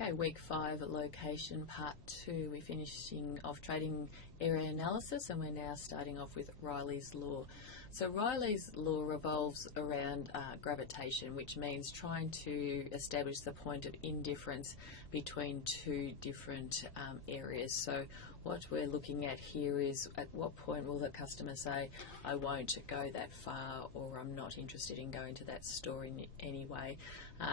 Okay, week 5 at location part 2. We're finishing off trading area analysis and we're now starting off with Riley's Law. So Riley's Law revolves around gravitation, which means trying to establish the point of indifference between two different areas. So what we're looking at here is at what point will the customer say, I won't go that far, or I'm not interested in going to that store in any way,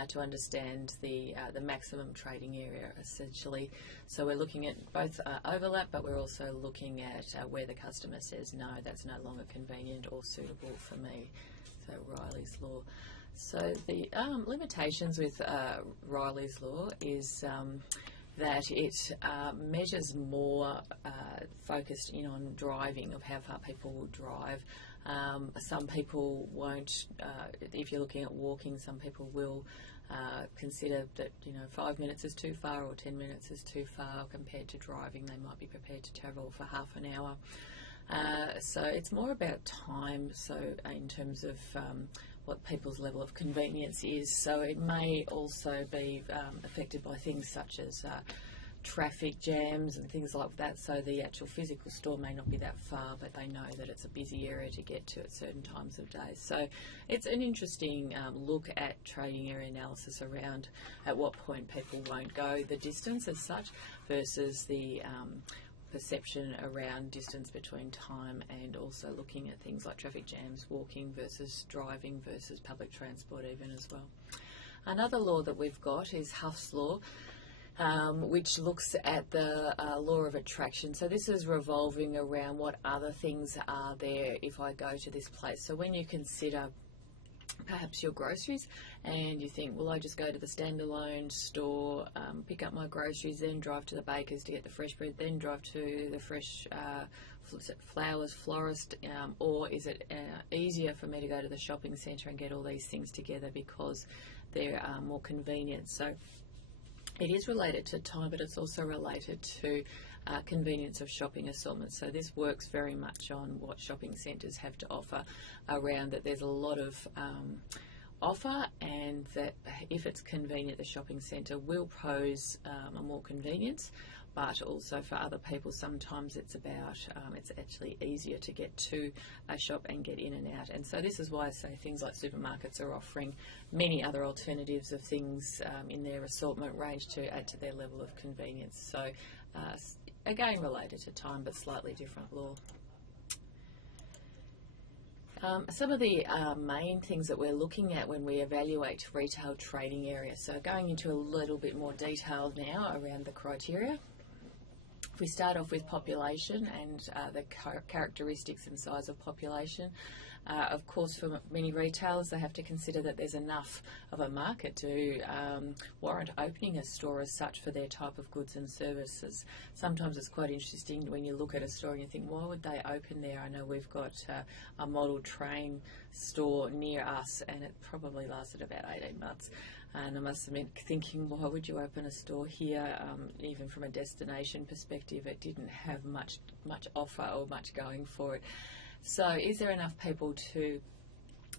to understand the maximum trading area essentially. So we're looking at both overlap, but we're also looking at where the customer says no, that's no longer convenient or suitable for me. So Riley's Law. So the limitations with Riley's Law is that it measures more focused in on driving, of how far people will drive. Some people won't, if you're looking at walking, some people will consider that 5 minutes is too far or 10 minutes is too far compared to driving. They might be prepared to travel for half an hour. So it's more about time, so in terms of what people's level of convenience is. So it may also be affected by things such as traffic jams and things like that. So the actual physical store may not be that far, but they know that it's a busy area to get to at certain times of day. So it's an interesting look at trading area analysis around at what point people won't go the distance as such versus the perception around distance between time, and also looking at things like traffic jams, walking versus driving versus public transport even as well. Another law that we've got is Hough's Law, which looks at the law of attraction. So this is revolving around what other things are there if I go to this place. So when you consider perhaps your groceries and you think, well, I just go to the standalone store, pick up my groceries, then drive to the baker's to get the fresh bread, then drive to the fresh flowers florist, or is it easier for me to go to the shopping centre and get all these things together because they're more convenient? So it is related to time, but it's also related to convenience of shopping assortment. So this works very much on what shopping centres have to offer around that. There's a lot of offer, and that if it's convenient, the shopping centre will pose a more convenience, but also for other people sometimes it's about it's actually easier to get to a shop and get in and out. And so this is why I say things like supermarkets are offering many other alternatives of things in their assortment range to add to their level of convenience. So again, related to time, but slightly different law. Some of the main things that we're looking at when we evaluate retail trading areas. So going into a little bit more detail now around the criteria. If we start off with population and the characteristics and size of population, of course for many retailers they have to consider that there's enough of a market to warrant opening a store as such for their type of goods and services. Sometimes it's quite interesting when you look at a store and you think, why would they open there? I know we've got a model train store near us and it probably lasted about 18 months. And I must admit, thinking, why would you open a store here? Even from a destination perspective, it didn't have much offer or much going for it. So is there enough people to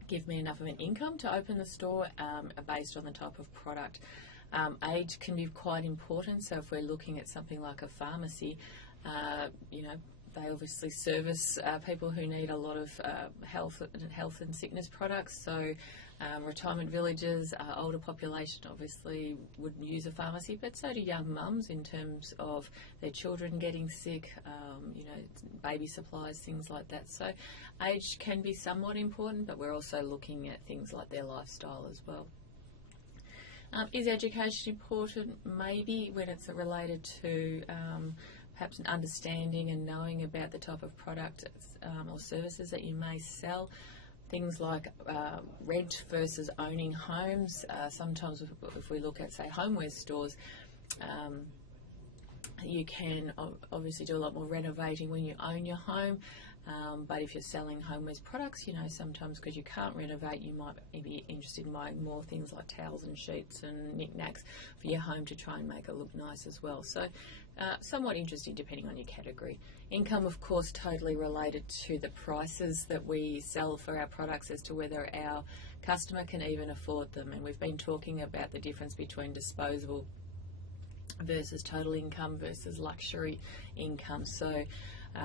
give me enough of an income to open the store based on the type of product? Age can be quite important. So if we're looking at something like a pharmacy, they obviously service people who need a lot of health and sickness products. So retirement villages, older population obviously would use a pharmacy, but so do young mums in terms of their children getting sick, baby supplies, things like that. So age can be somewhat important, but we're also looking at things like their lifestyle as well. Is education important? Maybe, when it's related to perhaps an understanding and knowing about the type of product or services that you may sell. Things like rent versus owning homes. Sometimes if we look at, say, homeware stores, you can obviously do a lot more renovating when you own your home. But if you're selling homewares products, sometimes because you can't renovate, you might be interested in buying more things like towels and sheets and knickknacks for your home to try and make it look nice as well. So somewhat interesting depending on your category. Income, of course, totally related to the prices that we sell for our products as to whether our customer can even afford them. And we've been talking about the difference between disposable versus total income versus luxury income. So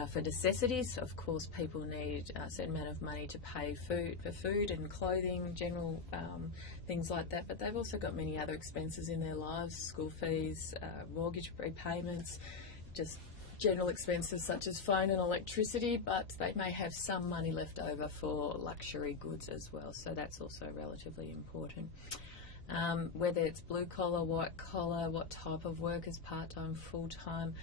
for necessities, of course, people need a certain amount of money to pay for food and clothing, general things like that. But they've also got many other expenses in their lives: school fees, mortgage repayments, just general expenses such as phone and electricity. But they may have some money left over for luxury goods as well. So that's also relatively important. Whether it's blue collar, white collar, what type of work is part-time, full-time,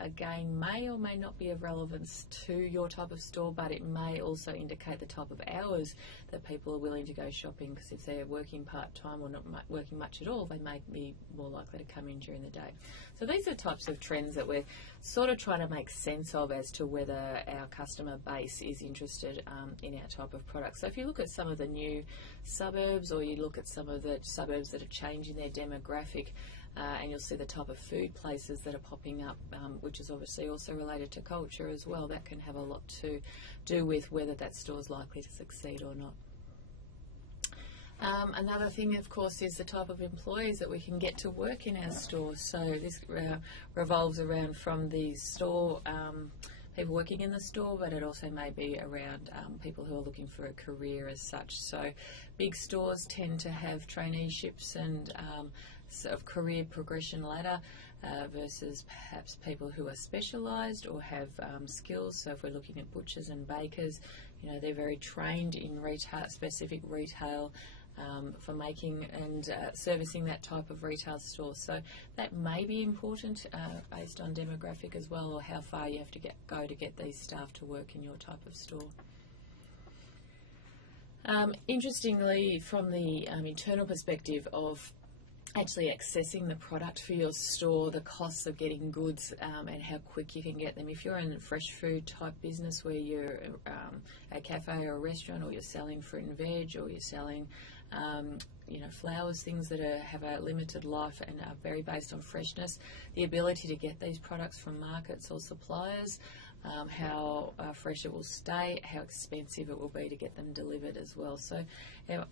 again, may or may not be of relevance to your type of store, but it may also indicate the type of hours that people are willing to go shopping, because if they're working part-time or not working much at all, they may be more likely to come in during the day. So these are types of trends that we're sort of trying to make sense of as to whether our customer base is interested in our type of product. So if you look at some of the new suburbs, or you look at some of the suburbs that are changing their demographic, and you'll see the type of food places that are popping up, which is obviously also related to culture as well. That can have a lot to do with whether that store is likely to succeed or not. Another thing, of course, is the type of employees that we can get to work in our stores. So this revolves around from the store, people working in the store, but it also may be around people who are looking for a career as such. So big stores tend to have traineeships and sort of career progression ladder versus perhaps people who are specialised or have skills. So if we're looking at butchers and bakers, you know, they're very trained in retail, specific retail, for making and servicing that type of retail store. So that may be important based on demographic as well, or how far you have to go to get these staff to work in your type of store. Interestingly, from the internal perspective of actually accessing the product for your store, the costs of getting goods and how quick you can get them. If you're in a fresh food type business where you're a cafe or a restaurant, or you're selling fruit and veg, or you're selling you know, flowers, things that have a limited life and are very based on freshness, the ability to get these products from markets or suppliers, how fresh it will stay, how expensive it will be to get them delivered as well. So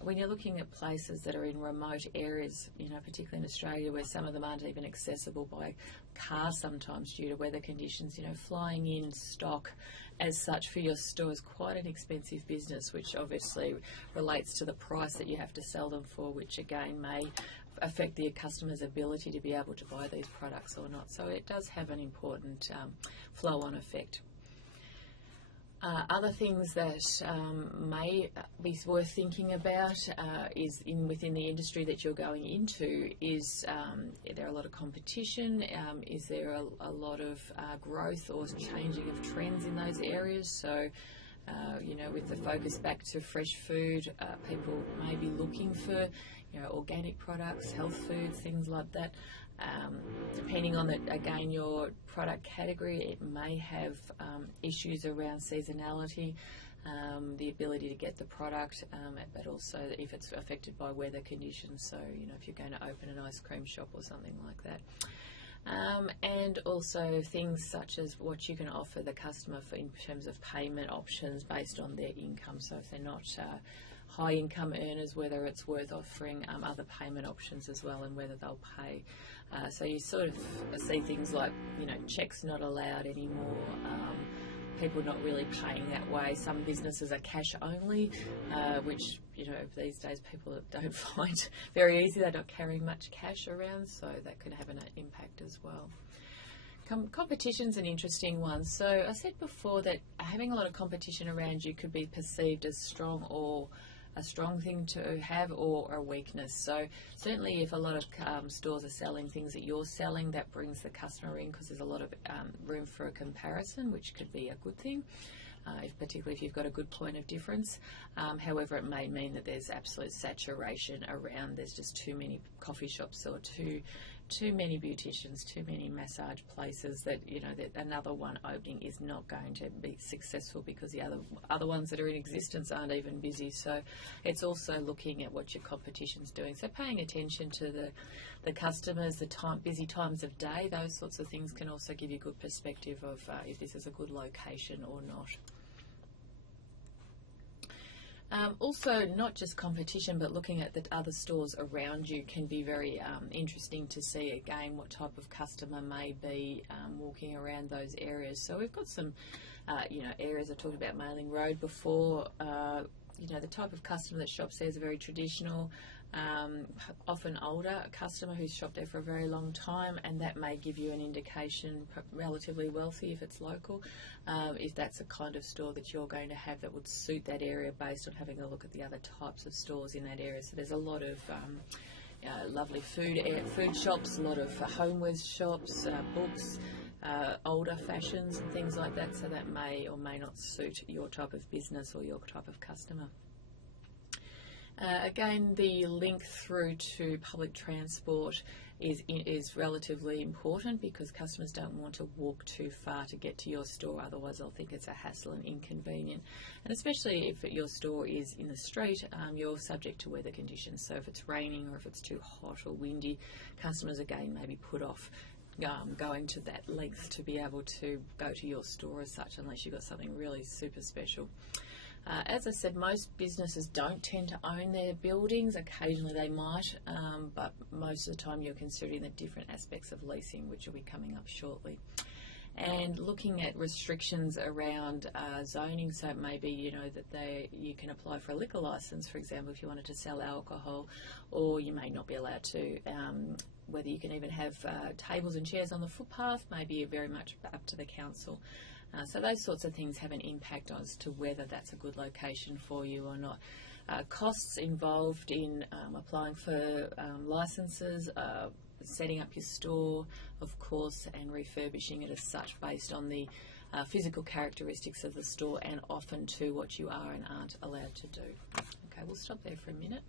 when you're looking at places that are in remote areas, you know, particularly in Australia, where some of them aren't even accessible by car sometimes due to weather conditions, you know, flying in stock as such for your store is quite an expensive business, which obviously relates to the price that you have to sell them for, which again may affect the customer's ability to be able to buy these products or not. So it does have an important flow-on effect. Other things that may be worth thinking about is within the industry that you're going into, is there a lot of competition? Is there a lot of growth or changing of trends in those areas? So you know, with the focus back to fresh food, people may be looking for, you know, organic products, health foods, things like that. Depending on again, your product category, it may have issues around seasonality, the ability to get the product, but also if it's affected by weather conditions. So, you know, if you're going to open an ice cream shop or something like that. And also things such as what you can offer the customer in terms of payment options based on their income. So if they're not high income earners, whether it's worth offering other payment options as well, and whether they'll pay. So you sort of see things like, you know, checks not allowed anymore, people not really paying that way. Some businesses are cash only, which, you know, these days people don't find very easy. They're not carrying much cash around, so that could have an impact as well. Competition's an interesting one. So I said before that having a lot of competition around you could be perceived as strong, or a strong thing to have, or a weakness. So certainly if a lot of stores are selling things that you're selling, that brings the customer in, because there's a lot of room for a comparison, which could be a good thing, particularly if you've got a good point of difference. However, it may mean that there's absolute saturation around. There's just too many coffee shops, or too many beauticians, too many massage places, that, you know, that another one opening is not going to be successful because the other ones that are in existence aren't even busy. So it's also looking at what your competition's doing. So paying attention to the customers, the busy times of day, those sorts of things can also give you good perspective of if this is a good location or not. Also, not just competition, but looking at the other stores around you can be very interesting to see, again, what type of customer may be walking around those areas. So we've got some, areas. I talked about Mailing Road before. The type of customer that shops there is very traditional, often older customer who's shopped there for a very long time, and that may give you an indication, relatively wealthy if it's local, if that's a kind of store that you're going to have that would suit that area based on having a look at the other types of stores in that area. So there's a lot of lovely food shops, a lot of homewares shops, books, older fashions and things like that, so that may or may not suit your type of business or your type of customer. Again, the link through to public transport is relatively important, because customers don't want to walk too far to get to your store, otherwise they'll think it's a hassle and inconvenient. And especially if your store is in the street, you're subject to weather conditions. So if it's raining or if it's too hot or windy, customers again may be put off going to that length to be able to go to your store as such, unless you've got something really super special. As I said, most businesses don't tend to own their buildings. Occasionally they might, but most of the time you're considering the different aspects of leasing, which will be coming up shortly. And looking at restrictions around zoning, so it may be, that you can apply for a liquor license, for example, if you wanted to sell alcohol, or you may not be allowed to. Whether you can even have tables and chairs on the footpath may be very much up to the council. So those sorts of things have an impact as to whether that's a good location for you or not. Costs involved in applying for licenses, setting up your store, of course, and refurbishing it as such based on the physical characteristics of the store, and often to what you are and aren't allowed to do. Okay, we'll stop there for a minute.